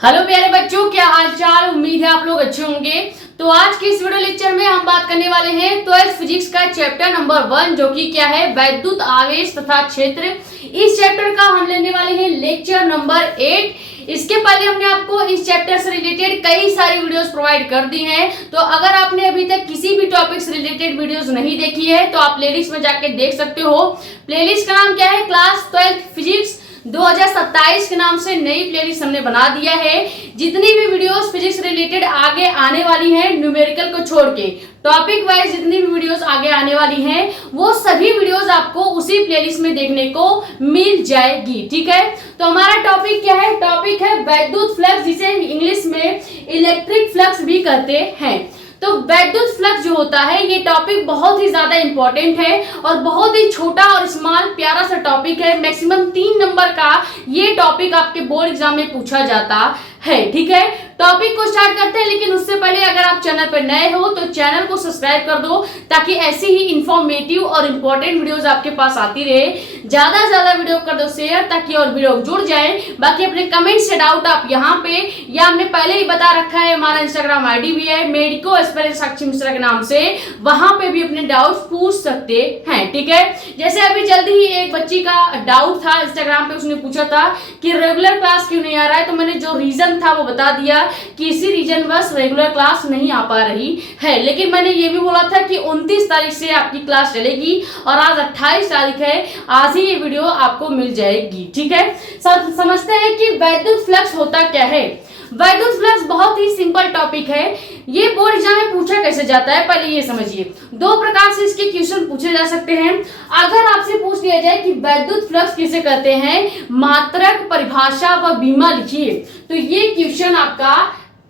Hello प्यारे बच्चों, क्या हाल चाल। उम्मीद है आप लोग अच्छे होंगे। तो आज के इस वीडियो लेक्चर में हम बात करने वाले हैं 12th फिजिक्स का चैप्टर नंबर 1, जो कि क्या है, वैद्युत आवेश तथा क्षेत्र। इस चैप्टर का हम लेने वाले हैं लेक्चर नंबर 8। इसके पहले हमने आपको इस चैप्टर से रिलेटेड कई सारी वीडियोस प्रोवाइड कर दी हैं। तो अगर आपने अभी तक किसी भी टॉपिक से रिलेटेड वीडियोस नहीं देखी है तो आप प्लेलिस्ट में जाके देख सकते हो। प्लेलिस्ट का नाम क्या है, क्लास 12th फिजिक्स 2027 के नाम से नई प्लेलिस्ट हमने बना दिया है। जितनी भी वीडियोस फिजिक्स रिलेटेड आगे आने वाली हैं, न्यूमेरिकल को छोड़ के टॉपिक वाइज जितनी भी वीडियोस आगे आने वाली हैं, वो सभी वीडियोस आपको उसी प्लेलिस्ट में देखने को मिल जाएगी। ठीक है, तो हमारा टॉपिक क्या है, टॉपिक है वैद्युत फ्लक्स, जिसे इंग्लिश में इलेक्ट्रिक फ्लक्स भी कहते हैं। तो वैद्युत फ्लक्स जो होता है, ये टॉपिक बहुत ही ज्यादा इंपॉर्टेंट है और बहुत ही छोटा और स्मॉल प्यारा सा टॉपिक है। मैक्सिमम 3 नंबर का ये टॉपिक आपके बोर्ड एग्जाम में पूछा जाता है। ठीक है, टॉपिक को स्टार्ट करते हैं, लेकिन उससे पहले अगर आप चैनल पर नए हो तो चैनल को सब्सक्राइब कर दो, ताकि ऐसी ही इंफॉर्मेटिव और इम्पोर्टेंट वीडियोस आपके पास आती रहे। ज्यादा से ज्यादा वीडियो कर दो शेयर, ताकि और वीडियो जुड़ जाए। बाकी अपने कमेंट से डाउट आप यहाँ पे, या हमने पहले ही बता रखा है, हमारा इंस्टाग्राम आईडी भी है मेडिको एस्पिरेंट साक्षी मिश्रा के नाम से, वहां पे भी अपने डाउट पूछ सकते हैं। ठीक है, जैसे अभी जल्दी ही एक बच्ची का डाउट था इंस्टाग्राम पे, उसने पूछा था कि रेगुलर क्लास क्यों नहीं आ रहा है। तो मैंने जो रीजन था वो बता दिया कि इसी रीजन बस रेगुलर क्लास नहीं आ पा रही है। लेकिन मैंने ये भी बोला था कि 29 तारीख से आपकी क्लास चलेगी और आज 28 तारीख है, आज ही ये वीडियो आपको मिल जाएगी। ठीक है, समझते हैं कि वैद्युत फ्लक्स होता क्या है। वैद्युत फ्लक्स बहुत ही सिंपल टॉपिक है। ये बोर्ड एग्जाम में पूछा कैसे जाता है, पहले ये समझिए। 2 प्रकार से इसके क्वेश्चन पूछे जा सकते हैं। अगर आपसे पूछ लिया जाए कि वैद्युत फ्लक्स किसे कहते हैं, मात्रक, परिभाषा व बीमा लिखिए, तो ये क्वेश्चन आपका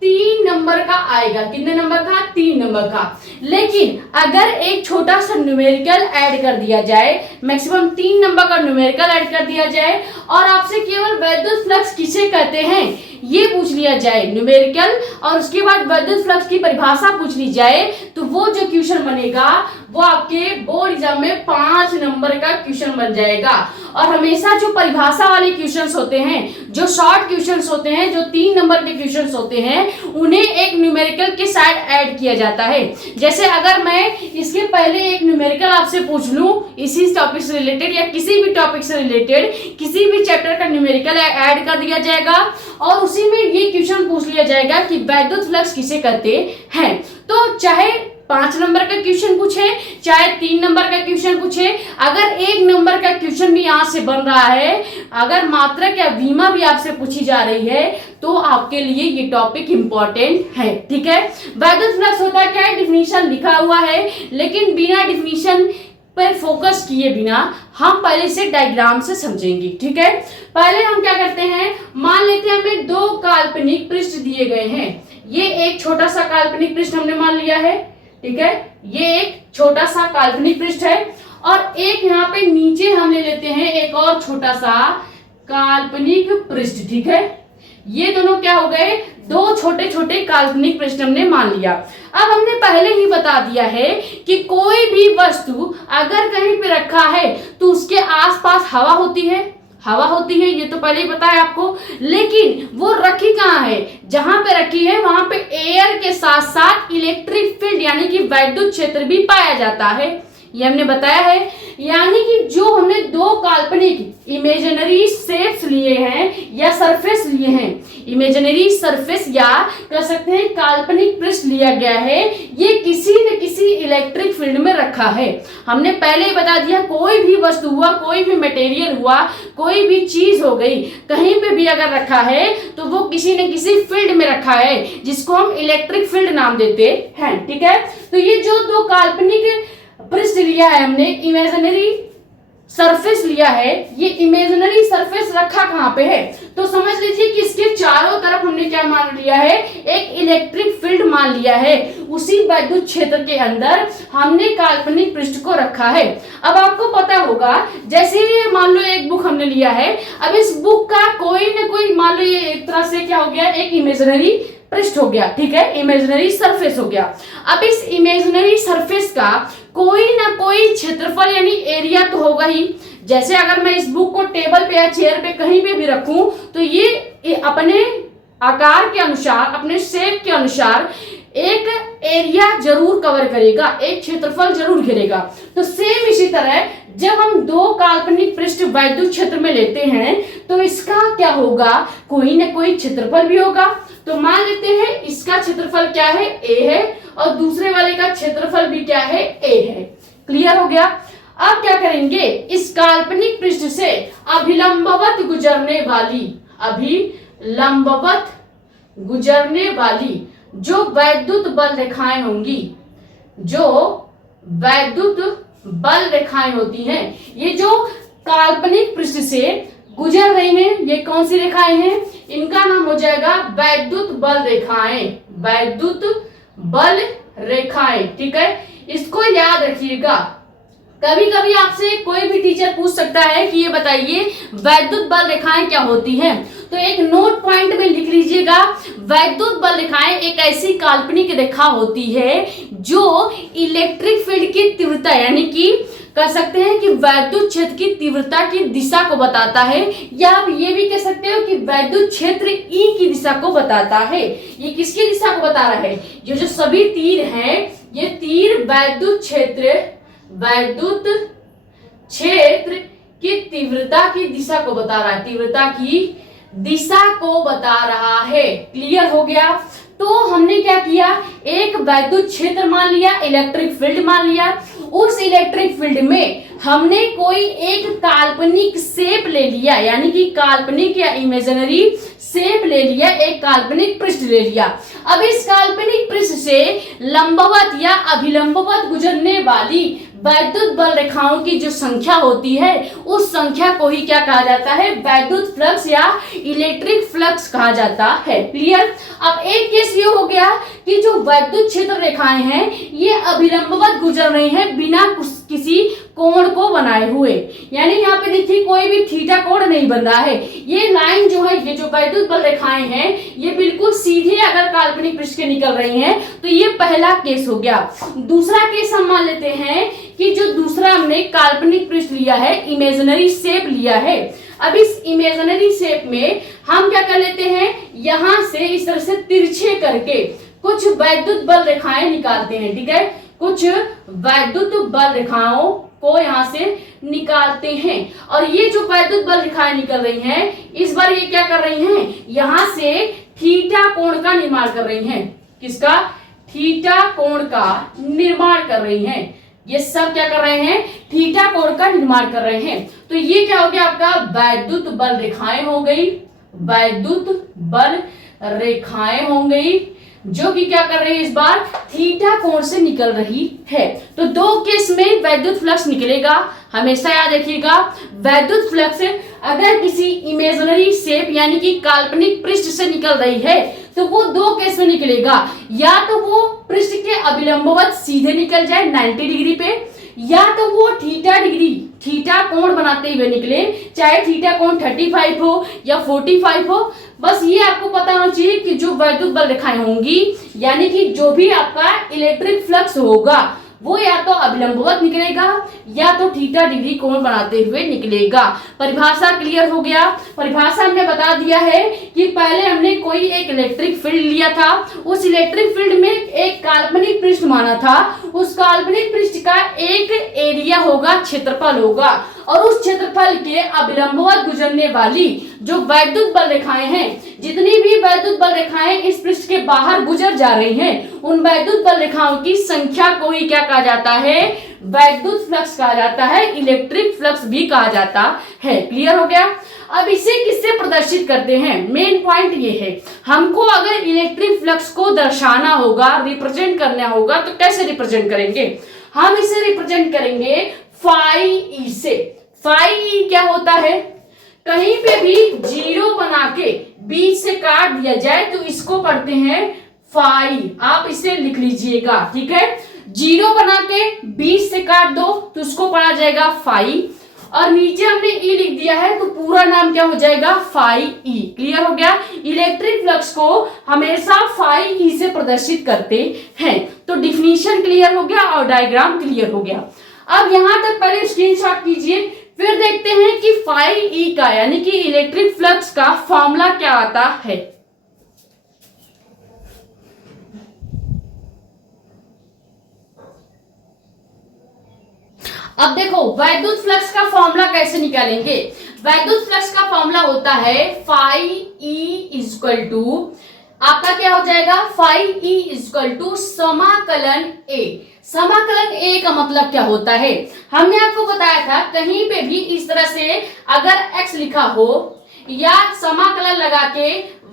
3 नंबर का आएगा। कितने नंबर का, 3 नंबर का। लेकिन अगर एक छोटा सा न्यूमेरिकल ऐड कर दिया जाए, मैक्सिमम 3 नंबर का न्यूमेरिकल ऐड कर दिया जाए, और आपसे केवल वैद्युत फ्लक्स किसे कहते हैं ये पूछ लिया जाए न्यूमेरिकल, और उसके बाद वैद्युत फ्लक्स की परिभाषा पूछ ली जाए, तो वो जो क्वेश्चन बनेगा वो आपके बोर्ड एग्जाम में 5 नंबर का क्वेश्चन बन जाएगा। और हमेशा जो परिभाषा वाले क्वेश्चंस होते हैं, जो शॉर्ट क्वेश्चंस होते हैं, जो 3 नंबर के क्वेश्चंस होते हैं, उन्हें एक न्यूमेरिकल के साथ ऐड किया जाता है। जैसे अगर मैं इसके पहले एक न्यूमेरिकल आपसे पूछ लूं इसी टॉपिक से रिलेटेड, या किसी भी टॉपिक से रिलेटेड किसी भी चैप्टर का न्यूमेरिकल ऐड कर दिया जाएगा, और उसी में ये क्वेश्चन पूछ लिया जाएगा कि वैद्युत फ्लक्स किसे कहते हैं। तो चाहे 5 नंबर का क्वेश्चन पूछे, चाहे 3 नंबर का क्वेश्चन पूछे, अगर 1 नंबर का क्वेश्चन भी यहाँ से बन रहा है, अगर मात्रक या बीमा भी आपसे पूछी जा रही है, तो आपके लिए ये टॉपिक इंपॉर्टेंट है। ठीक है, वैद्युत फ्लक्स होता क्या है, डिफिनीशन लिखा हुआ है, लेकिन बिना डिफिनीशन पर फोकस किए बिना हम पहले से डायग्राम से समझेंगे। ठीक है, पहले हम क्या करते हैं, मान लेते हैं हमें 2 काल्पनिक पृष्ठ दिए गए हैं। ये एक छोटा सा काल्पनिक पृष्ठ हमने मान लिया है। ठीक है, ये एक छोटा सा काल्पनिक पृष्ठ है, और एक यहाँ पे नीचे हम ले लेते हैं एक और छोटा सा काल्पनिक पृष्ठ। ठीक है, ये दोनों क्या हो गए, 2 छोटे छोटे काल्पनिक पृष्ठ हमने मान लिया। अब हमने पहले ही बता दिया है कि कोई भी वस्तु अगर कहीं पे रखा है तो उसके आसपास हवा होती है, हवा होती है, ये तो पहले ही पता है आपको। लेकिन वो रखी कहाँ है, जहां पे रखी है वहां पे एयर के साथ साथ इलेक्ट्रिक फील्ड यानी कि वैद्युत क्षेत्र भी पाया जाता है, ये हमने बताया है। यानी कि जो हमने 2 काल्पनिक इमेजिनरी शेप्स लिए हैं या सरफेस लिए हैं, इमेजिनरी सरफेस या कह सकते हैं काल्पनिक पृष्ठ लिया गया है, ये किसी न किसी इलेक्ट्रिक फील्ड में रखा है। हमने पहले ही बता दिया, कोई भी वस्तु हुआ, कोई भी मटेरियल हुआ, कोई भी चीज हो गई, कहीं पे भी अगर रखा है तो वो किसी न किसी फील्ड में रखा है, जिसको हम इलेक्ट्रिक फील्ड नाम देते हैं। ठीक है, तो ये जो 2 काल्पनिक पृष्ठ लिया है हमने, इमेजिनरी सरफेस लिया है, ये इमेजिनरी सरफेस रखा कहाँ पे है, तो समझ लीजिए कि इसके चारों तरफ हमने क्या मान लिया है, एक इलेक्ट्रिक फील्ड मान लिया है। उसी वैद्युत क्षेत्र के अंदर हमने काल्पनिक पृष्ठ को रखा है। अब आपको पता होगा, जैसे ये मान लो एक बुक हमने लिया है, अब इस बुक का कोई ना कोई, मान लो ये एक तरह से क्या हो गया, एक इमेजिनरी पृष्ठ हो गया। ठीक है, इमेजिनरी सरफेस हो गया। अब इस इमेजिनरी सरफेस का कोई ना कोई क्षेत्रफल यानी एरिया तो होगा ही। जैसे अगर मैं इस बुक को टेबल पे या चेयर पे कहीं पे भी रखूं तो ये अपने आकार के अनुसार, अपने शेप के अनुसार एक एरिया जरूर कवर करेगा, एक क्षेत्रफल जरूर घेरेगा। तो सेम इसी तरह जब हम दो काल्पनिक पृष्ठ वैद्युत क्षेत्र में लेते हैं तो इसका क्या होगा, कोई ना कोई क्षेत्रफल भी होगा। तो मान लेते हैं इसका क्षेत्रफल क्या है, ए है, और दूसरे वाले का क्षेत्रफल भी क्या है, ए है। क्लियर हो गया। अब क्या करेंगे, इस काल्पनिक पृष्ठ से अभिलंबवत गुजरने वाली जो वैद्युत बल रेखाएं होंगी, जो वैद्युत बल रेखाएं होती हैं, ये जो काल्पनिक पृष्ठ से गुजर रही हैं, ये कौन सी रेखाएं हैं, इनका नाम हो जाएगा वैद्युत बल रेखाएं, वैद्युत बल रेखाएं। ठीक है, इसको याद रखिएगा। कभी कभी आपसे कोई भी टीचर पूछ सकता है कि ये बताइए वैद्युत बल रेखाएं क्या होती हैं। तो एक नोट पॉइंट में लिख लीजिएगा, वैद्युत बल रेखाएं एक ऐसी काल्पनिक रेखा होती है जो इलेक्ट्रिक फील्ड की तीव्रता, यानी कि कह सकते हैं कि वैद्युत क्षेत्र की तीव्रता की दिशा को बताता है, या आप ये भी कह सकते हो कि वैद्युत क्षेत्र ई की दिशा को बताता है। ये किसकी दिशा को बता रहा है, ये जो सभी तीर हैं, ये तीर वैद्युत क्षेत्र की तीव्रता की दिशा को बता रहा है, तीव्रता की दिशा को बता रहा है। क्लियर हो गया। तो हमने क्या किया, एक वैद्युत क्षेत्र मान लिया, इलेक्ट्रिक फील्ड मान लिया। उस इलेक्ट्रिक फील्ड में हमने कोई एक काल्पनिक शेप ले लिया, यानी कि काल्पनिक या इमेजिनरी शेप ले लिया, एक काल्पनिक पृष्ठ ले लिया। अब इस काल्पनिक पृष्ठ से लंबवत या अभिलंबवत गुजरने वाली वैद्युत बल रेखाओं की जो संख्या होती है, उस संख्या को ही क्या कहा जाता है, वैद्युत फ्लक्स या इलेक्ट्रिक फ्लक्स कहा जाता है। क्लियर। अब एक केस ये हो गया कि जो वैद्युत क्षेत्र रेखाएं हैं ये अभिलंबवत गुजर रही हैं बिना किसी कोण को बनाए हुए, यानी यहाँ पे देखिए कोई भी थीटा कोण नहीं बन रहा है। ये लाइन जो है, ये जो वैद्युत बल रेखाएं हैं, ये बिल्कुल सीधे अगर काल्पनिक पृष्ठ के निकल रही हैं, तो ये पहला केस हो गया। दूसरा केस हम मान लेते हैं कि जो दूसरा हमने काल्पनिक पृष्ठ लिया है, इमेजिनरी शेप लिया है। अब इस इमेजिनरी शेप में हम क्या कर लेते हैं, यहां से इस तरह से तिरछे करके कुछ वैद्युत बल रेखाएं निकालते हैं। ठीक है, कुछ वैद्युत बल रेखाओं को यहाँ से निकालते हैं, और ये जो वैद्युत बल रेखाएं निकल रही हैं, इस बार ये क्या कर रही हैं, यहाँ से थीटा कोण का निर्माण कर रही हैं। किसका, थीटा कोण का निर्माण कर रही हैं। ये सब क्या कर रहे हैं, थीटा कोण का निर्माण कर रहे हैं। तो ये क्या हो गया, आपका वैद्युत बल रेखाएं हो गई, वैद्युत बल रेखाएं हो गई, जो कि क्या कर रही है, इस बार थीटा कोण से निकल रही है। तो दो केस में वैद्युत फ्लक्स निकलेगा, हमेशा याद रखिएगा। वैद्युत फ्लक्स अगर किसी इमेजिनरी शेप यानी कि काल्पनिक पृष्ठ से निकल रही है तो वो दो केस में निकलेगा, या तो वो पृष्ठ के अभिलंबवत सीधे निकल जाए 90 डिग्री पे, या तो वो थीटा कोण बनाते हुए निकले, चाहे थीटा कोण 35 हो या 45 हो। बस ये आपको पता होना चाहिए कि जो वैद्युत बल रेखाएं होंगी, यानी कि जो भी आपका इलेक्ट्रिक फ्लक्स होगा, वो या तो अभिलंबवत निकलेगा या तो थीटा डिग्री कोण बनाते हुए निकलेगा। परिभाषा क्लियर हो गया। परिभाषा हमने बता दिया है कि पहले हमने कोई एक इलेक्ट्रिक फील्ड लिया था, उस इलेक्ट्रिक फील्ड में एक काल्पनिक पृष्ठ माना था, उस काल्पनिक पृष्ठ का एक एरिया होगा, क्षेत्रफल होगा, और उस क्षेत्रफल के अभिलंबवत गुजरने वाली जो वैद्युत बल रेखाएं हैं, जितनी भी वैद्युत बल रेखाएं इस पृष्ठ के बाहर गुजर जा रही हैं, उन वैद्युत बल रेखाओं की संख्या को ही क्या कहा जाता है, वैद्युत फ्लक्स कहा जाता है, इलेक्ट्रिक फ्लक्स भी कहा जाता है। क्लियर हो गया। अब इसे किससे प्रदर्शित करते हैं, मेन पॉइंट ये है, हमको अगर इलेक्ट्रिक फ्लक्स को दर्शाना होगा, रिप्रेजेंट करना होगा, तो कैसे रिप्रेजेंट करेंगे, हम इसे रिप्रेजेंट करेंगे फाई ई से। फाई ई क्या होता है, कहीं पे भी जीरो बना के बीच से काट दिया जाए तो इसको पढ़ते हैं फाई। आप इसे लिख लीजिएगा, ठीक है। जीरो बना के बीच से काट दो तो उसको पढ़ा जाएगा फाई, और नीचे हमने ई लिख दिया है तो पूरा नाम क्या हो जाएगा, फाई ई। क्लियर हो गया। इलेक्ट्रिक फ्लक्स को हमेशा फाई ई से प्रदर्शित करते हैं। तो डिफिनीशन क्लियर हो गया और डायग्राम क्लियर हो गया। अब यहां तक पहले स्क्रीनशॉट कीजिए, फिर देखते हैं कि फाई ई का यानी कि इलेक्ट्रिक फ्लक्स का फॉर्मूला क्या आता है। अब देखो वैद्युत फ्लक्स का फॉर्मूला कैसे निकालेंगे। वैद्युत फ्लक्स का फॉर्मूला होता है फाई ई इक्वल टू, आपका क्या हो जाएगा, फाई ई इक्वल टू समाकलन ए। समाकलन ए का मतलब क्या होता है, हमने आपको बताया था कहीं पे भी इस तरह से अगर x लिखा हो या समाकलन लगा के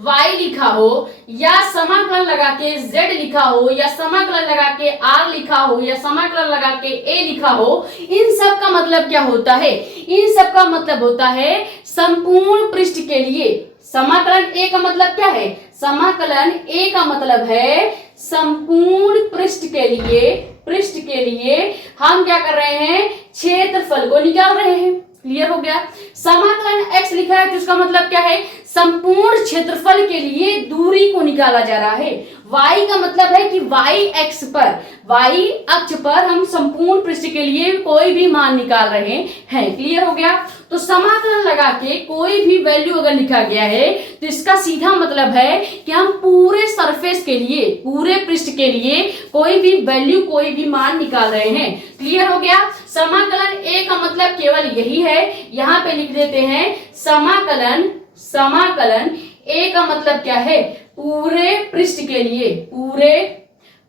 y लिखा हो या समाकलन लगा के z लिखा हो या समाकलन लगा के r लिखा हो या समाकलन लगा के a लिखा हो, इन सब का मतलब क्या होता है, इन सब का मतलब होता है संपूर्ण पृष्ठ के लिए। समाकलन a का मतलब क्या है, समाकलन a का मतलब है संपूर्ण पृष्ठ के लिए, पृष्ठ के लिए हम क्या कर रहे हैं, क्षेत्रफल को निकाल रहे हैं। क्लियर हो गया। समाकलन x लिखा है जिसका मतलब क्या है, संपूर्ण क्षेत्रफल के लिए दूरी को निकाला जा रहा है। y का मतलब है कि y अक्ष पर, y अक्ष पर हम संपूर्ण पृष्ठ के लिए कोई भी मान निकाल रहे हैं। क्लियर हो गया। तो समाकलन लगा के कोई भी वैल्यू अगर लिखा गया है तो इसका सीधा मतलब है कि हम पूरे सरफेस के लिए, पूरे पृष्ठ के लिए कोई भी वैल्यू, कोई भी मान निकाल रहे हैं। क्लियर हो गया। समाकलन ए का मतलब केवल यही है, यहाँ पे लिख देते हैं समाकलन, समाकलन ए का मतलब क्या है, पूरे पृष्ठ के लिए, पूरे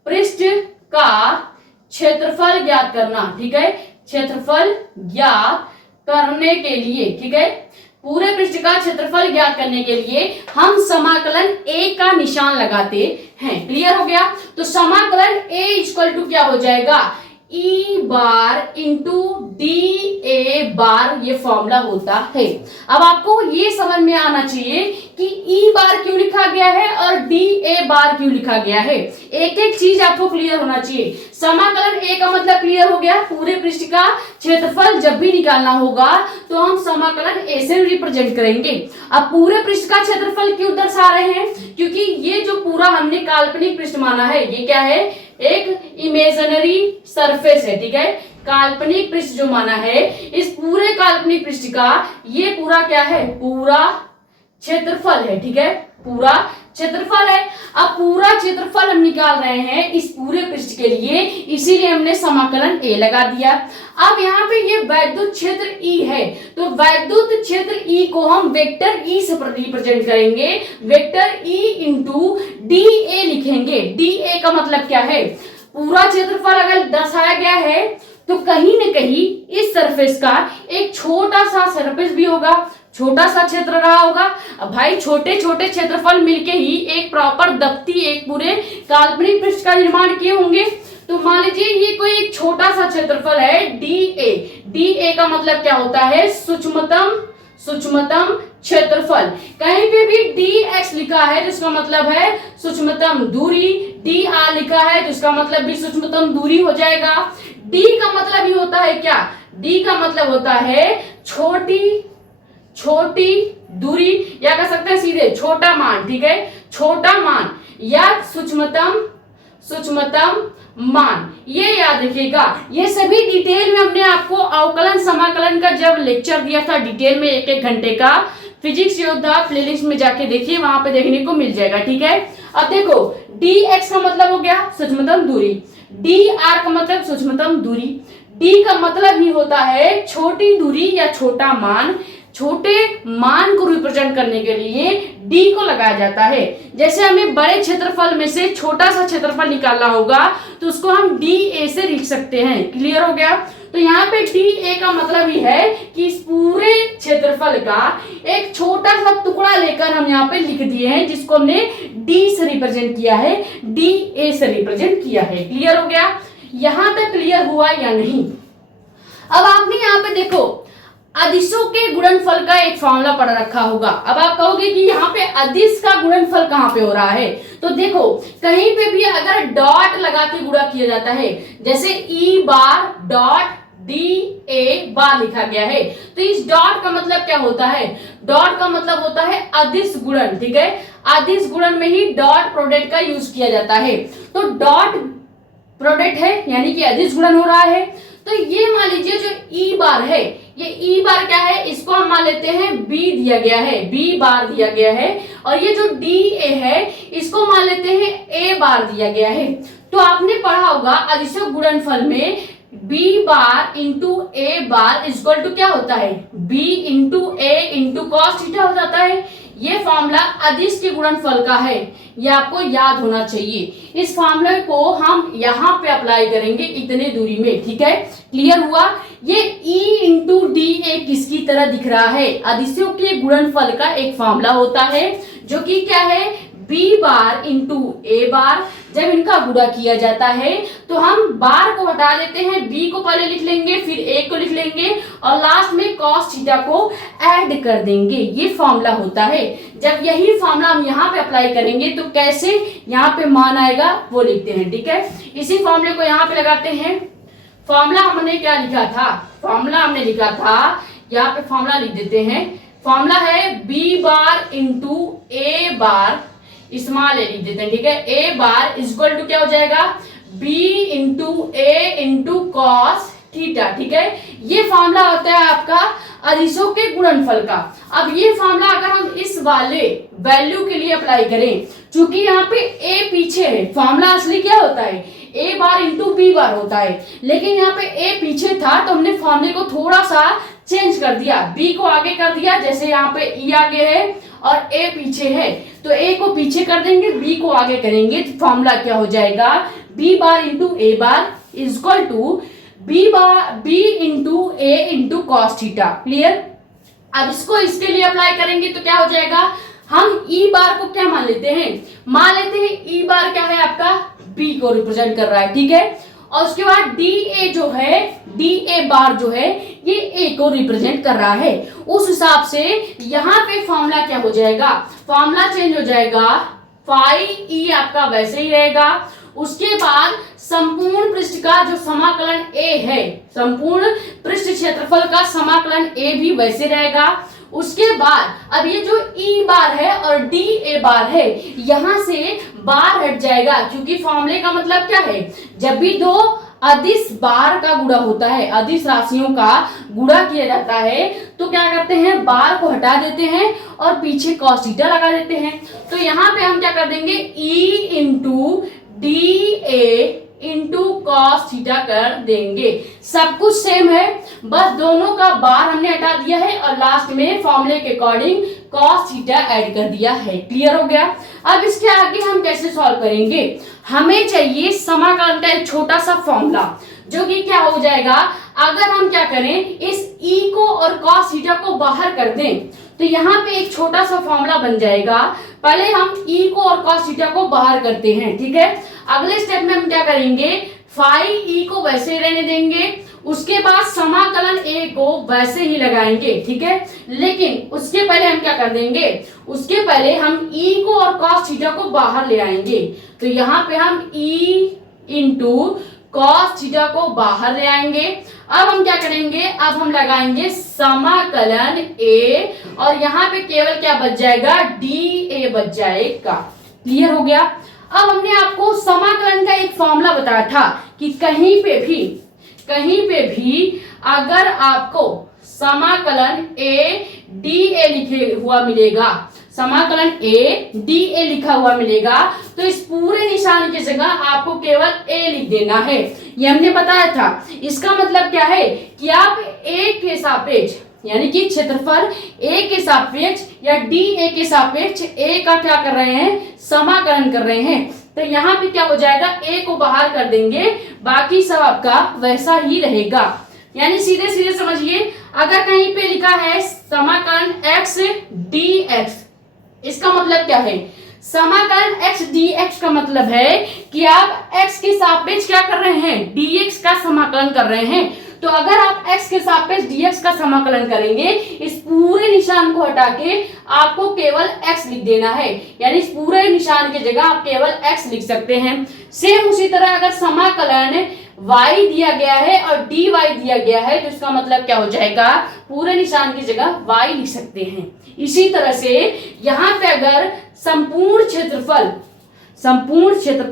पृष्ठ का क्षेत्रफल ज्ञात करना। ठीक है, क्षेत्रफल ज्ञात करने के लिए, ठीक है, पूरे पृष्ठ का क्षेत्रफल ज्ञात करने के लिए हम समाकलन ए का निशान लगाते हैं। क्लियर हो गया। तो समाकलन ए इक्वल टू क्या हो जाएगा, ई बार इंटू डी ए बार, ये फॉर्मूला होता है। अब आपको ये समझ में आना चाहिए कि ई बार क्यों लिखा गया है और डी ए बार क्यों लिखा गया है। एक एक चीज आपको क्लियर होना चाहिए। समाकलन ए का मतलब क्लियर हो गया, पूरे पृष्ठ का क्षेत्रफल जब भी निकालना होगा तो हम समाकलन ए से रिप्रेजेंट करेंगे। अब पूरे पृष्ठ का क्षेत्रफल क्यों दर्शा रहे हैं, क्योंकि ये जो पूरा हमने काल्पनिक पृष्ठ माना है, ये क्या है, एक इमेजिनरी सरफेस है। ठीक है, काल्पनिक पृष्ठ जो माना है, इस पूरे काल्पनिक पृष्ठ का ये पूरा क्या है, पूरा क्षेत्रफल है। ठीक है, पूरा क्षेत्रफल है। अब पूरा क्षेत्रफल हम निकाल रहे हैं इस पूरे पृष्ठ के लिए, इसीलिए हमने समाकलन ए लगा दिया। अब यहाँ पे ये वैद्युत क्षेत्र ई है, तो वैद्युत क्षेत्र ई को हम वेक्टर ई से रिप्रेजेंट करेंगे। Vector E into D A लिखेंगे। डी ए का मतलब क्या है, पूरा क्षेत्रफल अगर दर्शाया गया है तो कहीं न कहीं इस सरफेस का एक छोटा सा सरफेस भी होगा, छोटा सा क्षेत्र रहा होगा। अब भाई छोटे छोटे क्षेत्रफल मिलके ही एक प्रॉपर दफ्ती, एक पूरे काल्पनिक पृष्ठ का निर्माण किए होंगे। तो मान लीजिए ये कोई एक छोटा सा क्षेत्रफल है डी ए। डी ए का मतलब क्या होता है, सूक्ष्मतम, सूक्ष्मतम क्षेत्रफल। कहीं पे भी डी एक्स लिखा है जिसका मतलब है सूक्ष्मतम दूरी, डी आर लिखा है जिसका मतलब भी सूक्ष्मतम दूरी हो जाएगा। डी का मतलब ही होता है क्या, डी का मतलब होता है छोटी, छोटी दूरी, या कह सकते हैं सीधे छोटा मान। ठीक है, छोटा मान या सूक्ष्मतम, सूक्ष्मतम मान, ये याद रखिएगा। ये सभी डिटेल में हमने आपको अवकलन समाकलन का जब लेक्चर दिया था डिटेल में, एक एक घंटे का, फिजिक्स योद्धा प्लेलिस्ट में जाके देखिए, वहां पे देखने को मिल जाएगा। ठीक है, अब देखो डी एक्स का मतलब हो गया सूक्ष्मतम दूरी, डी आर का मतलब सूक्ष्मतम दूरी, डी का मतलब ही होता है छोटी दूरी या छोटा मान। छोटे मान को रिप्रेजेंट करने के लिए डी को लगाया जाता है। जैसे हमें बड़े क्षेत्रफल में से छोटा सा क्षेत्रफल निकालना होगा तो उसको हम डी ए से लिख सकते हैं। क्लियर हो गया। तो यहाँ पे डी ए का मतलब ही है कि इस पूरे क्षेत्रफल का एक छोटा सा टुकड़ा लेकर हम यहाँ पे लिख दिए हैं, जिसको हमने डी से रिप्रेजेंट किया है, डी ए से रिप्रेजेंट किया है। क्लियर हो गया। यहां तक क्लियर हुआ या नहीं। अब आपने यहाँ पे देखो अदिशों के गुणनफल का एक फॉर्मूला पढ़ रखा होगा। अब आप कहोगे कि यहाँ पे अदिश का गुणनफल कहाँ पे हो रहा है, तो देखो कहीं पे भी अगर डॉट लगा के गुणा किया जाता है, जैसे ई बार डॉट डी ए बार लिखा गया है, तो इस डॉट का मतलब क्या होता है, डॉट का मतलब होता है अदिश गुणन। ठीक है, अदिश गुणन में ही डॉट प्रोडक्ट का यूज किया जाता है। तो डॉट प्रोडक्ट है यानी कि अदिश गुणन हो रहा है। तो ये मान लीजिए जो ई बार है, ये ई बार क्या है, इसको हम मान लेते हैं बी दिया गया है, बी बार दिया गया है, और ये जो डी ए है इसको मान लेते हैं ए बार दिया गया है। तो आपने पढ़ा होगा अदिशों गुणनफल में B bar into A bar equal to क्या होता है, B into A into cos theta हो जाता है। ये फॉर्मूला अदिश के गुणनफल का है, ये आपको याद होना चाहिए। इस फॉर्मूले को हम यहाँ पे अप्लाई करेंगे इतने दूरी में, ठीक है, क्लियर हुआ। ये E इंटू डी ए किसकी तरह दिख रहा है, अदिशों के गुणनफल का एक फॉर्मूला होता है जो कि क्या है, बी बार इंटू ए बार। जब इनका गुणा किया जाता है तो हम बार को हटा देते हैं, बी को पहले लिख लेंगे, फिर ए को लिख लेंगे और लास्ट में कॉस थीटा को ऐड कर देंगे। ये फॉर्मूला होता है। जब यही फॉर्मूला हम यहाँ पे अप्लाई करेंगे तो कैसे यहाँ पे मान आएगा वो लिखते हैं, ठीक है। इसी फॉर्मूले को यहाँ पे लगाते हैं। फॉर्मूला हमने क्या लिखा था, फॉर्मूला हमने लिखा था, यहाँ पे फॉर्मूला लिख देते हैं। फॉर्मूला है B bar into A bar, small ए लिख देते हैं, ठीक है। ए बार इक्वल टू क्या हो जाएगा, B into A into cos theta, ठीक है। ये फॉर्मूला होता है आपका अदिशों के गुणनफल का। अब ये फॉर्मूला अगर हम इस वाले वैल्यू के लिए अप्लाई करें, चूंकि यहाँ पे ए पीछे है, फॉर्मूला असली क्या होता है, ए बार इंटू बी बार होता है, लेकिन यहाँ पे ए पीछे था तो हमने फॉर्मूले को थोड़ा सा चेंज कर दिया, बी को आगे कर दिया, जैसे यहाँ पे ई आगे है और ए पीछे है तो ए को पीछे कर देंगे, बी को आगे करेंगे, तो फॉर्मूला क्या हो जाएगा, B bar into A bar equal to B into A into cos theta, clear. अब इसको इसके लिए अप्लाई करेंगे तो क्या हो जाएगा, हम ई बार को क्या मान लेते हैं, मान लेते हैं ई बार क्या है आपका, बी को रिप्रेजेंट कर रहा है, ठीक है। और उसके बाद डी ए जो है, डी ए बार जो है ये ए को रिप्रेजेंट कर रहा है। उस हिसाब से यहाँ पे फॉर्मूला क्या हो जाएगा, फॉर्मूला चेंज हो जाएगा, फाई ई आपका वैसे ही रहेगा। उसके बाद संपूर्ण पृष्ठ का जो समाकलन ए है, संपूर्ण पृष्ठ क्षेत्रफल का समाकलन ए भी वैसे रहेगा। उसके बाद अब ये जो ई बार है और डी ए बार है, यहां से बार हट जाएगा, क्योंकि फॉर्मूले का मतलब क्या है, जब भी दो अदिश बार का गुणा होता है, अदिश राशियों का गुणा किया जाता है, तो क्या करते हैं, बार को हटा देते हैं और पीछे कॉस थीटा लगा देते हैं। तो यहाँ पे हम क्या कर देंगे, ई इंटू डी ए इंटू कॉस थीटा कर देंगे। सब कुछ सेम है, बस दोनों का बार हमने हटा दिया है और लास्ट में फॉर्मूले के अकॉर्डिंग कॉस थीटा ऐड कर दिया है, क्लियर हो गया। अब इसके आगे हम कैसे सॉल्व करेंगे, हमें चाहिए समाकलन का एक छोटा सा फॉर्मूला, जो कि क्या हो जाएगा, अगर हम क्या करें, इस ई को और कॉस थीटा को बाहर कर दें तो यहाँ पे एक छोटा सा फॉर्मूला बन जाएगा। पहले हम ई को और कॉस थीटा को बाहर करते हैं, ठीक है। अगले स्टेप में हम क्या करेंगे, फाई ई को वैसे ही रहने देंगे, उसके बाद समाकलन ए को वैसे ही लगाएंगे, ठीक है। लेकिन उसके पहले हम क्या कर देंगे, उसके पहले हम ई को और कॉस थीटा को बाहर ले आएंगे। तो यहाँ पे हम ई इंटू कॉस थीटा को बाहर ले आएंगे। अब हम क्या करेंगे, अब हम लगाएंगे समाकलन ए और यहाँ पे केवल क्या बच जाएगा, डी ए बच जाएगा, क्लियर हो गया। अब हमने आपको समाकलन का एक फॉर्मूला बताया था कि कहीं पे भी अगर आपको समाकलन ए डी ए लिखे हुआ मिलेगा, समाकलन ए डी ए लिखा हुआ मिलेगा, तो इस पूरे निशान की जगह आपको केवल ए लिख देना है। ये हमने बताया था। इसका मतलब क्या है कि आप ए के सापेक्ष यानी कि क्षेत्रफल ए के सापेक्ष या डी ए के सापेक्ष ए का क्या कर रहे हैं, समाकलन कर रहे हैं। तो यहाँ पे क्या हो जाएगा, ए को बाहर कर देंगे, बाकी सब आपका वैसा ही रहेगा। यानी सीधे सीधे समझिए, अगर कहीं पे लिखा है समाकलन x dx, इसका मतलब क्या है, समाकलन x dx का मतलब है कि आप x के सापेक्ष क्या कर रहे हैं, dx का समाकलन कर रहे हैं। तो अगर आप x के सापेक्ष dx का समाकलन करेंगे, इस पूरे निशान को हटा के आपको केवल x लिख देना है, यानी इस पूरे निशान की जगह आप केवल x लिख सकते हैं। सेम उसी तरह अगर समाकलन y दिया गया है और dy दिया गया है, तो इसका मतलब क्या हो जाएगा, पूरे निशान की जगह y लिख सकते हैं। इसी तरह से यहाँ पे अगर संपूर्ण क्षेत्रफल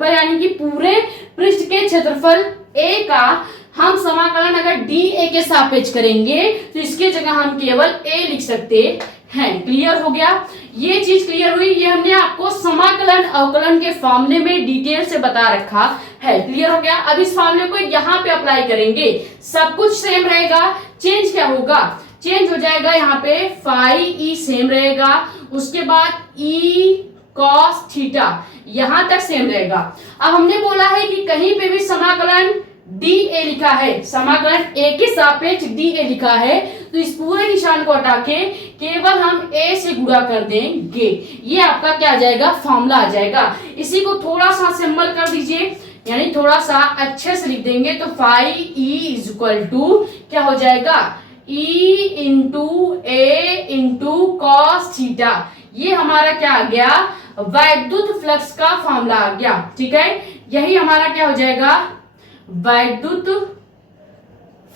यानी कि पूरे पृष्ठ के क्षेत्रफल a का हम समाकलन अगर डी ए के सापेक्ष करेंगे, तो इसके जगह हम केवल a लिख सकते हैं। क्लियर हो गया, ये चीज क्लियर हुई। ये हमने आपको समाकलन अवकलन के फॉर्मूले में डिटेल से बता रखा है। क्लियर हो गया। अब इस फॉर्मूले को यहाँ पे अप्लाई करेंगे, सब कुछ सेम रहेगा। चेंज क्या होगा, चेंज हो जाएगा यहाँ पे फाई ई सेम रहेगा, उसके बाद ई कॉस थीटा यहां तक सेम रहेगा। अब हमने बोला है कि कहीं पे भी समाकलन डी ए लिखा है, समाकलन ए के सापेक्ष डी ए लिखा है, तो इस पूरे निशान को हटा के केवल हम ए से गुणा कर देंगे। ये आपका क्या आ जाएगा, फॉर्मूला आ जाएगा। इसी को थोड़ा सा सिंबल कर दीजिए, यानी थोड़ा सा अच्छे से लिख देंगे, तो phi E is equal to क्या हो जाएगा, E into A into cos theta. ये हमारा क्या आ गया, वैद्युत फ्लक्स का फॉर्मूला आ गया। ठीक है, यही हमारा क्या हो जाएगा, वैद्युत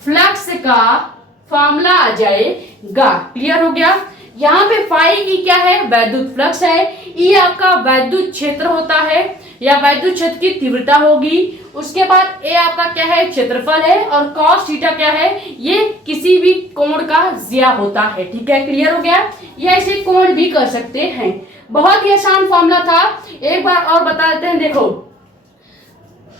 फ्लक्स का फॉर्मूला आ जाएगा। क्लियर हो गया। यहाँ पे फाई ई क्या है, वैद्युत फ्लक्स है, ई आपका वैद्युत क्षेत्र होता है या वैद्युत क्षेत्र की तीव्रता होगी। उसके बाद ए आपका क्या है, क्षेत्रफल है, और कॉस थीटा क्या है, ये किसी भी कोण का ज्या होता है। ठीक है, क्लियर हो गया। या इसे कोण भी कर सकते हैं। बहुत ही आसान फॉर्मूला था, एक बार और बता देते हैं। देखो,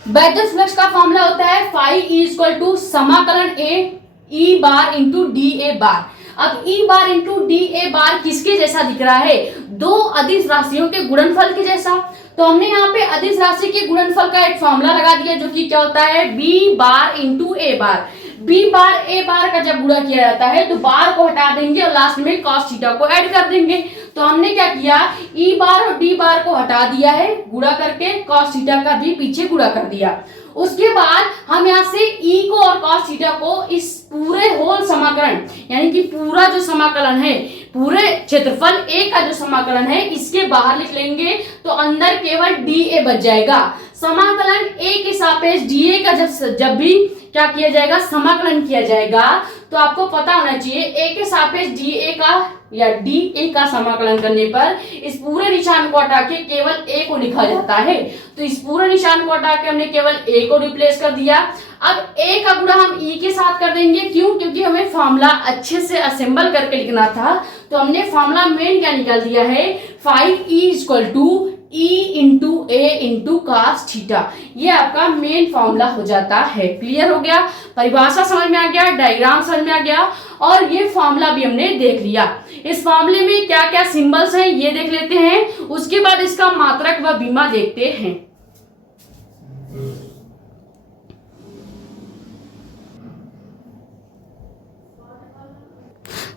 वैद्युत फ्लक्स का फॉर्मूला होता है फाई ई इक्वल टू समाकलन ए ई बार इंटू डी ए बार। अब ई बार इंटू डी ए बार किसके जैसा दिख रहा है, दो अदिश राशियों के गुणनफल के जैसा। तो हमने यहाँ पे अदिश राशि के गुणनफल का एक फॉर्मूला लगा दिया, जो कि क्या होता है, B bar into A bar. B bar ए बार का जब गुणा किया जाता है तो बार को हटा देंगे और लास्ट में कॉस थीटा को ऐड कर देंगे। तो हमने क्या किया, ई बार और डी बार को हटा दिया है गुणा करके, कॉस थीटा का भी पीछे गुणा कर दिया। उसके बाद हम यहाँ से ई को और कॉस थीटा को इस पूरे होल समाकलन, यानी कि पूरा जो समाकलन है, पूरे क्षेत्रफल ए का जो समाकलन है, इसके बाहर लिख लेंगे, तो अंदर केवल डी ए बच जाएगा। समाकलन ए के सापेक्ष डी ए का जब भी क्या किया जाएगा, समाकलन किया जाएगा, तो आपको पता होना चाहिए ए के सापेक्ष डी ए का या डी ए का समाकलन करने पर इस पूरे निशान को हटा के केवल ए को लिखा जाता है। तो इस पूरे निशान को हटा के हमने केवल ए को रिप्लेस कर दिया। अब ए का गुणा हम ई के साथ कर देंगे, क्यों, क्योंकि हमें फॉर्मूला अच्छे से असेंबल करके लिखना था। तो हमने फॉर्मूला मेन क्या निकाल दिया है, 5e equal to E into A into cos theta. ये आपका मेन फॉर्मूला हो जाता है। क्लियर हो गया, परिभाषा समझ में आ गया, डायग्राम समझ में आ गया, और ये फॉर्मूला भी हमने देख लिया। इस फॉर्मूले में क्या क्या सिंबल्स हैं ये देख लेते हैं, उसके बाद इसका मात्रक व बीमा देखते हैं।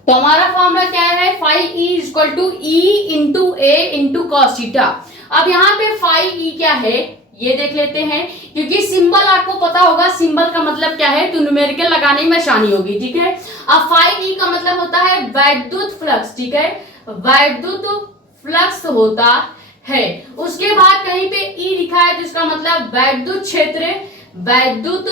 तो हमारा फॉर्मूला क्या है, 5e equal to E into A into cos theta. अब यहाँ पे 5e क्या है ये देख लेते हैं, क्योंकि सिंबल आपको पता होगा सिंबल का मतलब क्या है, तो न्यूमेरिकल लगाने में आसानी होगी। ठीक है, अब 5e का मतलब होता है वैद्युत फ्लक्स। ठीक है, वैद्युत फ्लक्स होता है। उसके बाद कहीं पे e लिखा है, तो इसका मतलब वैद्युत क्षेत्र, वैद्युत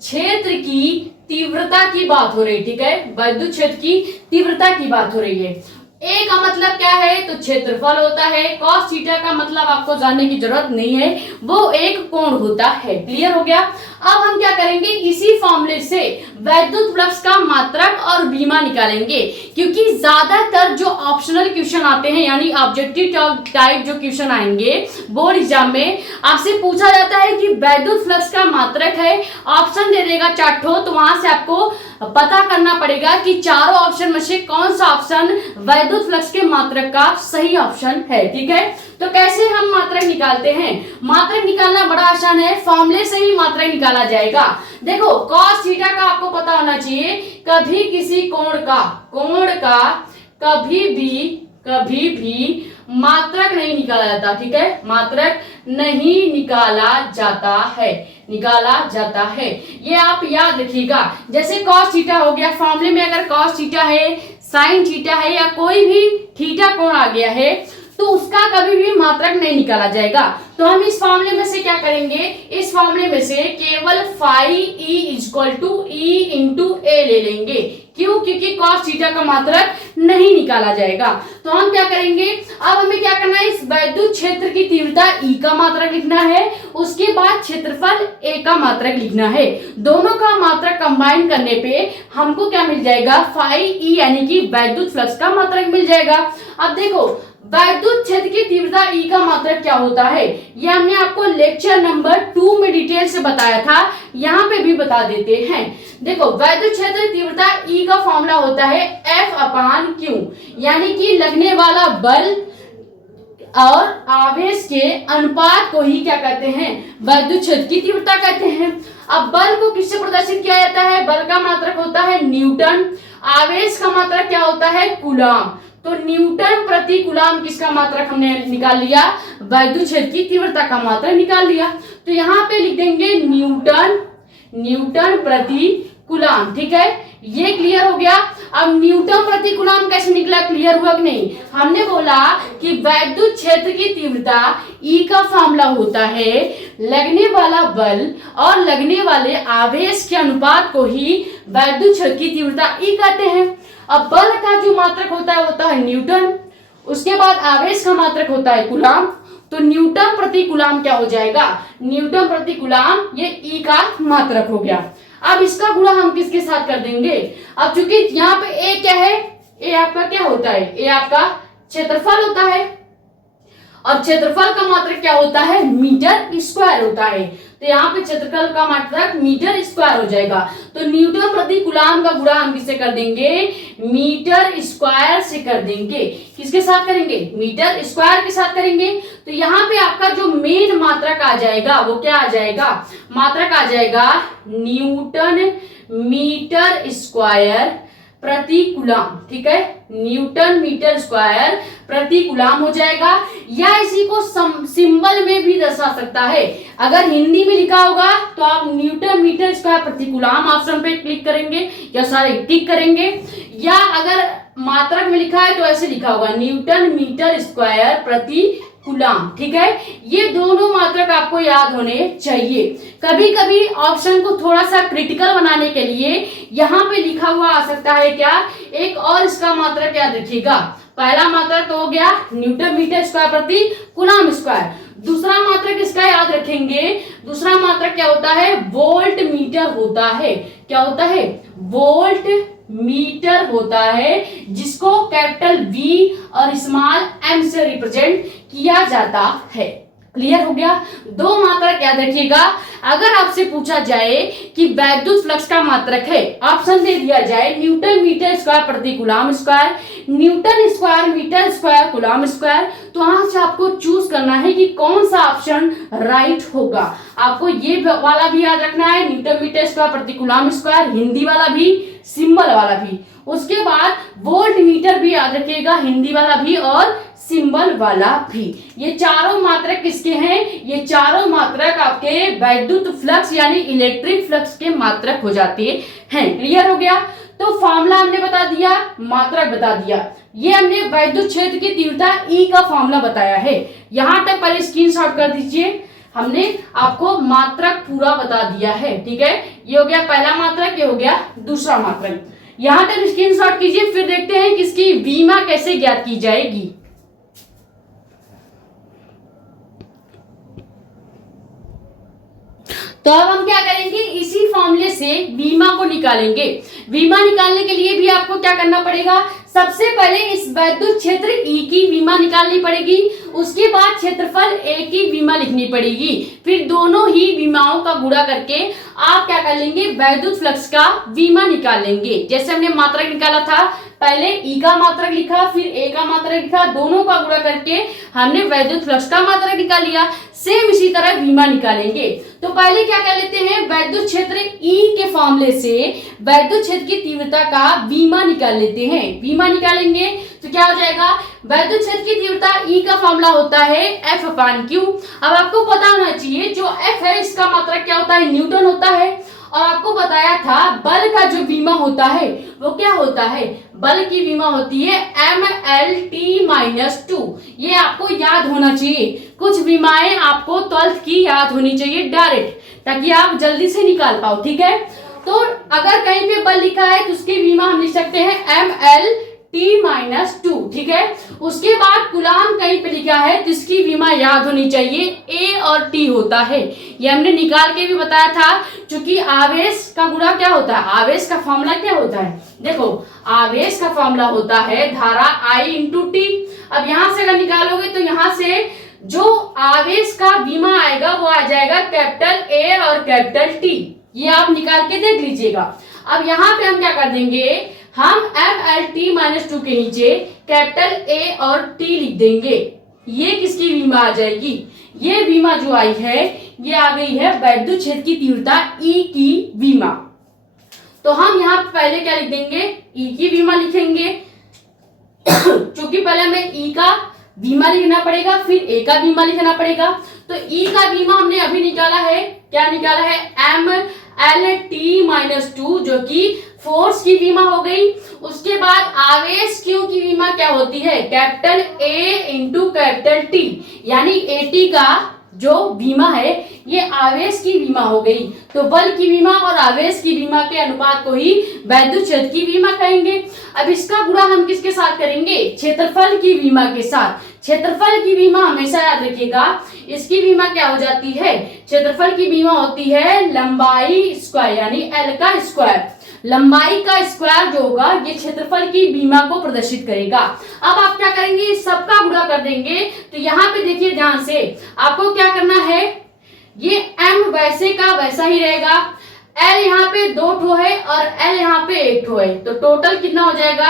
क्षेत्र की तीव्रता की बात हो रही है। ठीक है, वैद्युत क्षेत्र की तीव्रता की बात हो रही है। ए का मतलब क्या है, तो क्षेत्रफल होता है। कॉस थीटा का मतलब आपको जानने की जरूरत नहीं है, वो एक कोण होता है। क्लियर हो गया। अब हम क्या करेंगे, इसी फॉर्मूले से वैद्युत फ्लक्स का मात्रक और बीमा निकालेंगे, क्योंकि ज्यादातर जो ऑप्शनल क्वेश्चन आते हैं, यानी ऑब्जेक्टिव टाइप जो क्वेश्चन आएंगे बोर्ड एग्जाम में, आपसे पूछा जाता है कि वैद्युत फ्लक्स का मात्रक है, ऑप्शन दे देगा 4 ठो, तो वहां से आपको पता करना पड़ेगा कि चारों ऑप्शन में से कौन सा ऑप्शन वैद्युत फ्लक्स के मात्रक का सही ऑप्शन है। ठीक है, तो कैसे हम मात्रक निकालते हैं, मात्रक निकालना बड़ा आसान है, फॉर्मूले से ही मात्रक निकाला जाएगा। देखो, कॉस थीटा का आपको पता होना चाहिए, कभी किसी कोण का कभी भी मात्रक नहीं निकाला जाता। ठीक है, मात्रक नहीं निकाला जाता है, ये आप याद रखिएगा। जैसे कॉस थीटा हो गया, फॉर्मूले में अगर कॉस थीटा है, साइन थीटा है, या कोई भी थीटा कोण आ गया है, तो उसका कभी भी मात्रक नहीं निकाला जाएगा। तो हम इस फॉर्मूले में से क्या करेंगे, इस फॉर्मूले में से केवल 5e equal to E into A ले लेंगे। क्यों, क्योंकि cos थीटा का मात्रक नहीं निकाला जाएगा। तो हम क्या करेंगे, अब हमें क्या करना है, इस वैद्युत क्षेत्र की तीव्रता E का मात्रक लिखना है, उसके बाद क्षेत्रफल A का मात्रक लिखना है। दोनों का मात्रक कंबाइन करने पे हमको क्या मिल जाएगा, 5e यानी कि वैद्युत फ्लक्स का मात्रक मिल जाएगा। अब देखो, वैद्युत क्षेत्र की तीव्रता E का मात्रक क्या होता है, ये हमने आपको लेक्चर नंबर 2 में डिटेल से बताया था, यहाँ पे भी बता देते हैं। देखो वैद्युत क्षेत्र तीव्रता E का फॉर्मूला होता है F/Q, यानी कि लगने वाला बल और आवेश के अनुपात को ही क्या कहते हैं, वैद्युत क्षेत्र की तीव्रता कहते हैं। अब बल को किससे प्रदर्शित किया जाता है, बल का मात्रक होता है न्यूटन, आवेश का मात्रक क्या होता है, कूलाम। तो न्यूटन प्रति कूलाम किसका मात्रक हमने निकाल लिया, वैद्युत क्षेत्र की तीव्रता का मात्रक निकाल लिया। तो यहाँ पे लिख देंगे न्यूटन प्रति कूलाम। ठीक है, ये क्लियर हो गया। अब न्यूटन प्रति कूलाम कैसे निकला, क्लियर हुआ कि नहीं। हमने बोला कि वैद्युत क्षेत्र की तीव्रता E का फॉर्मूला होता है लगने वाला बल और लगने वाले आवेश के अनुपात को ही वैद्युत क्षेत्र की तीव्रता E कहते हैं। अब बल का जो मात्रक होता है न्यूटन, उसके बाद आवेश का मात्रक होता है कूलाम। तो न्यूटन प्रति कूलाम क्या हो जाएगा, न्यूटन प्रति कूलाम, ये E का मात्रक हो गया। अब इसका गुणा हम किसके साथ कर देंगे, अब चूंकि यहाँ पे A क्या है, A आपका क्या होता है, A आपका क्षेत्रफल होता है और क्षेत्रफल का मात्रक क्या होता है, मीटर स्क्वायर होता है। तो यहाँ पे क्षेत्रफल का मात्रक मीटर स्क्वायर हो जाएगा। तो न्यूटन प्रति कूलाम का गुणा हम किससे कर देंगे, मीटर स्क्वायर से कर देंगे। किसके साथ करेंगे, मीटर स्क्वायर के साथ करेंगे। तो यहाँ पे आपका जो मेन मात्रक आ जाएगा वो क्या आ जाएगा, मात्रक आ जाएगा न्यूटन मीटर स्क्वायर प्रति कूलाम। ठीक है, न्यूटन मीटर स्क्वायर प्रति कूलाम हो जाएगा, या इसी को सिंबल में भी दर्शा सकता है। अगर हिंदी में लिखा होगा तो आप न्यूटन मीटर स्क्वायर प्रति कूलाम ऑप्शन पे क्लिक करेंगे या सारे टिक करेंगे, या अगर मात्रक में लिखा है तो ऐसे लिखा होगा न्यूटन मीटर स्क्वायर प्रति कूलाम। ठीक है, ये दोनों मात्रक आपको याद होने चाहिए। कभी कभी ऑप्शन को थोड़ा सा क्रिटिकल बनाने के लिए यहाँ पे लिखा हुआ आ सकता है क्या, एक और इसका मात्रक याद रखिएगा। पहला मात्रक तो हो गया न्यूटन मीटर स्क्वायर प्रति कूलाम स्क्वायर, दूसरा मात्रक इसका याद रखेंगे, दूसरा मात्रक क्या होता है, वोल्ट मीटर होता है। क्या होता है, वोल्ट मीटर होता है, जिसको कैपिटल V और स्मॉल m से रिप्रेजेंट किया जाता है। क्लियर हो गया, दो मात्रक याद रखिएगा। अगर आपसे पूछा जाए कि वैद्युत फ्लक्स का मात्रक है, ऑप्शन दे दिया जाए न्यूटन मीटर स्क्वायर प्रति coulomb square, newton square metre square coulomb square, तो वहां से आपको चूज करना है कि कौन सा ऑप्शन राइट होगा। आपको ये वाला भी याद रखना है, न्यूटन मीटर स्क्वायर प्रति कूलाम स्क्वायर, हिंदी वाला भी, सिंबल वाला भी। उसके बाद वोल्ट मीटर भी याद रखिएगा, हिंदी वाला भी और सिंबल वाला भी। ये चारों मात्रक किसके हैं, ये चारों मात्रक आपके वैद्युत फ्लक्स यानी इलेक्ट्रिक फ्लक्स के मात्रक हो जाते हैं। क्लियर हो गया, तो फॉर्मूला हमने बता दिया, मात्रक बता दिया, ये हमने वैद्युत क्षेत्र की तीव्रता E का फॉर्मूला बताया है। यहां तक पहले स्क्रीनशॉट कर दीजिए, हमने आपको मात्रक पूरा बता दिया है। ठीक है, ये हो गया पहला मात्रक, ये हो गया दूसरा मात्रक। यहां तक स्क्रीनशॉट कीजिए, फिर देखते हैं कि इसकी बीमा कैसे ज्ञात की जाएगी। तो अब हम क्या करेंगे, इसी फॉर्मूले से बीमा को निकालेंगे। बीमा निकालने के लिए भी आपको क्या करना पड़ेगा, सबसे पहले इस वैद्युत क्षेत्र E की बीमा निकालनी पड़ेगी, उसके बाद क्षेत्रफल A की बीमा लिखनी पड़ेगी, फिर दोनों ही बीमाओं का गुणा करके आप क्या कर लेंगे, वैद्युत फ्लक्स का बीमा निकाल लेंगे। जैसे हमने मात्रक निकाला था, पहले E का मात्रक लिखा, फिर A का मात्रक लिखा, दोनों का गुणा करके हमने वैद्युत फ्लक्स का मात्रक निकाल लिया। सेम इसी तरह बीमा निकालेंगे। तो पहले क्या कर लेते हैं, वैद्युत क्षेत्र E के फॉर्मूले से वैद्युत क्षेत्र की तीव्रता का बीमा निकाल लेते हैं। बीमा निकालेंगे तो क्या हो जाएगा, वैद्युत क्षेत्र की तीव्रता E का फॉर्मूला होता है F/Q। अब आपको पता होना चाहिए जो F है इसका मात्रक क्या होता है, न्यूटन होता है। और आपको बताया था बल का जो बीमा होता है वो क्या होता है, बल की बीमा होती है mLT-2। ये आपको याद होना चाहिए, कुछ बीमाएं आपको 12th की याद होनी चाहिए डायरेक्ट, ताकि आप जल्दी से निकाल पाओ। ठीक है, तो अगर कहीं पे बल लिखा है तो उसकी बीमा हम लिख सकते हैं T-2, ठीक है। उसके बाद कूलाम कहीं पे लिखा है तो इसकी विमा याद होनी चाहिए, A और T होता है। ये हमने निकाल के भी बताया था, क्योंकि आवेश का गुणा क्या होता है, आवेश का फॉर्मूला क्या होता है, देखो आवेश का फॉर्मूला होता है धारा I इंटू टी। अब यहां से अगर निकालोगे तो यहां से जो आवेश का विमा आएगा वो आ जाएगा कैपिटल A और कैपिटल T, ये आप निकाल के देख लीजिएगा। अब यहाँ पे हम क्या कर देंगे, हम MLT-2 के नीचे कैपिटल A और T लिख देंगे। ये किसकी बीमा आ जाएगी, ये बीमा जो आई है ये आ गई है वैद्युत क्षेत्र की तीव्रता E की बीमा। तो हम यहाँ पहले क्या लिख देंगे, E की बीमा लिखेंगे क्योंकि पहले हमें E का बीमा लिखना पड़ेगा, फिर A का बीमा लिखना पड़ेगा। तो E का बीमा हमने अभी निकाला है, क्या निकाला है, MLT-2 जो कि फोर्स की बीमा हो गई। उसके बाद आवेश Q की बीमा क्या होती है, capital A into capital T, यानी AT का जो बीमा है ये आवेश की बीमा हो गई। तो बल की बीमा और आवेश की बीमा के अनुपात को ही वैद्युत क्षेत्र की बीमा कहेंगे। अब इसका गुणा हम किसके साथ करेंगे, क्षेत्रफल की बीमा के साथ। क्षेत्रफल की बीमा हमेशा याद रखिएगा, इसकी बीमा क्या हो जाती है, क्षेत्रफल की बीमा होती है लंबाई स्क्वायर, यानी L का स्क्वायर। लंबाई का स्क्वायर जो होगा ये क्षेत्रफल की बीमा को प्रदर्शित करेगा। अब आप क्या करेंगे, सबका गुणा कर देंगे। तो यहाँ पे देखिए ध्यान से, आपको क्या करना है, ये M वैसे का वैसा ही रहेगा, L यहाँ पे 2 ठो है और L यहाँ पे 1 ठो है, तो टोटल कितना हो जाएगा,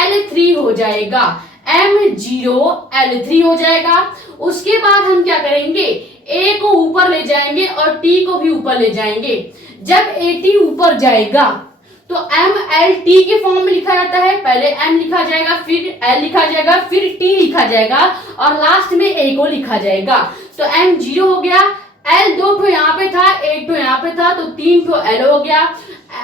L3 हो जाएगा, M0L3 हो जाएगा। उसके बाद हम क्या करेंगे, A को ऊपर ले जाएंगे और T को भी ऊपर ले जाएंगे। जब AT ऊपर जाएगा तो MLT के फॉर्म में लिखा जाता है, पहले M लिखा जाएगा, फिर L लिखा जाएगा, फिर T लिखा जाएगा और लास्ट में A को लिखा जाएगा। तो M0 हो गया, L 2 ठो यहाँ पे था, 1 ठो यहाँ पे था, तो 3 ठो L हो गया।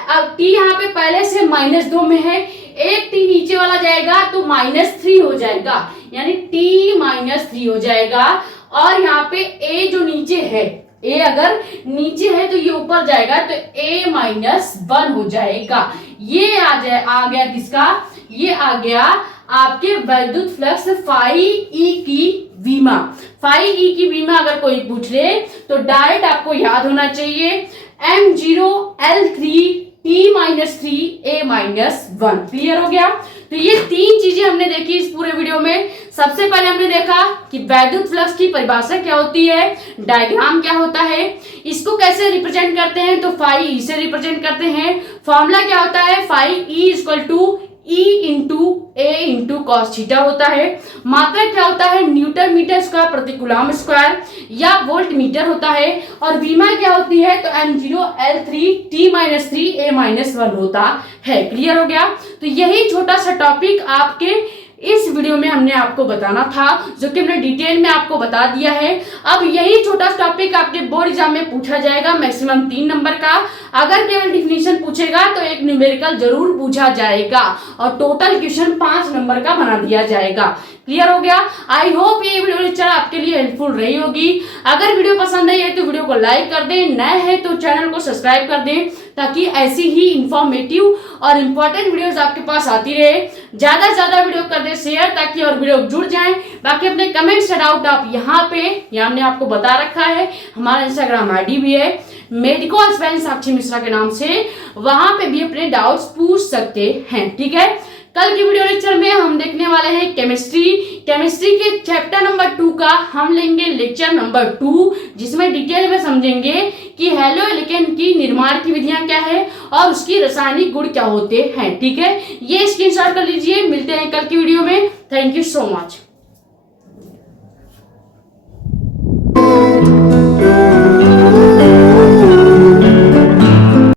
अब T यहाँ पे पहले से -2 में है, एक T नीचे वाला जाएगा तो -3 हो जाएगा, यानी T-3 हो जाएगा। और यहाँ पे A जो नीचे है, A अगर नीचे है तो ये ऊपर जाएगा तो A-1 हो जाएगा। ये आ गया किसका, ये आ गया आपके वैद्युत फ्लक्स फाई E की बीमा। फाई E की बीमा अगर कोई पूछ ले तो डायरेक्ट आपको याद होना चाहिए M0L3 T-3 A-1। क्लियर हो गया। तो ये 3 चीजें हमने देखी इस पूरे वीडियो में। सबसे पहले हमने देखा कि वैद्युत फ्लक्स की परिभाषा क्या होती है, डायग्राम क्या होता है, इसको कैसे रिप्रेजेंट करते हैं, तो फाई E से रिप्रेजेंट करते हैं। फॉर्मूला क्या होता है, phi E equal to E into A into cos theta होता है। मात्रक क्या होता है, न्यूटन मीटर स्क्वायर प्रति कूलम स्क्वायर या वोल्ट मीटर होता है। और बीमा क्या होती है, तो M0L3 T-3 A-1 होता है। क्लियर हो गया। तो यही छोटा सा टॉपिक आपके इस वीडियो में हमने आपको बताना था, जो कि हमने डिटेल में आपको बता दिया है। अब यही छोटा टॉपिक आपके बोर्ड एग्जाम में पूछा जाएगा, मैक्सिमम 3 नंबर का। अगर केवल डिफिनीशन पूछेगा तो एक न्यूमेरिकल जरूर पूछा जाएगा और टोटल क्वेश्चन 5 नंबर का बना दिया जाएगा। क्लियर हो गया। आई होप ये वीडियो लेक्चर आपके लिए हेल्पफुल रही होगी। अगर वीडियो पसंद आई है तो वीडियो को लाइक कर दें, नए हैं तो चैनल को सब्सक्राइब कर दें, ताकि ऐसी ही इंफॉर्मेटिव और इम्पोर्टेंट वीडियोस आपके पास आती रहे। ज्यादा से ज्यादा वीडियो कर दें शेयर, ताकि और वीडियो जुड़ जाएं। बाकी अपने कमेंट्स डाउट आप यहाँ पे, यहाँ हमने आपको बता रखा है, हमारा इंस्टाग्राम आईडी भी है मेडिको एस्पिरेंट साक्षी मिश्रा के नाम से, वहां पे भी अपने डाउट्स पूछ सकते हैं। ठीक है। कल की वीडियो लेक्चर में हम देखने वाले हैं केमिस्ट्री के चैप्टर नंबर 2 का हम लेंगे लेक्चर नंबर 2, जिसमें डिटेल में समझेंगे कि हेलो एल्केन की निर्माण की विधियां क्या है और उसकी रासायनिक गुण क्या होते हैं। ठीक है, ये स्क्रीनशॉट कर लीजिए। मिलते हैं कल की वीडियो में। Thank you so much.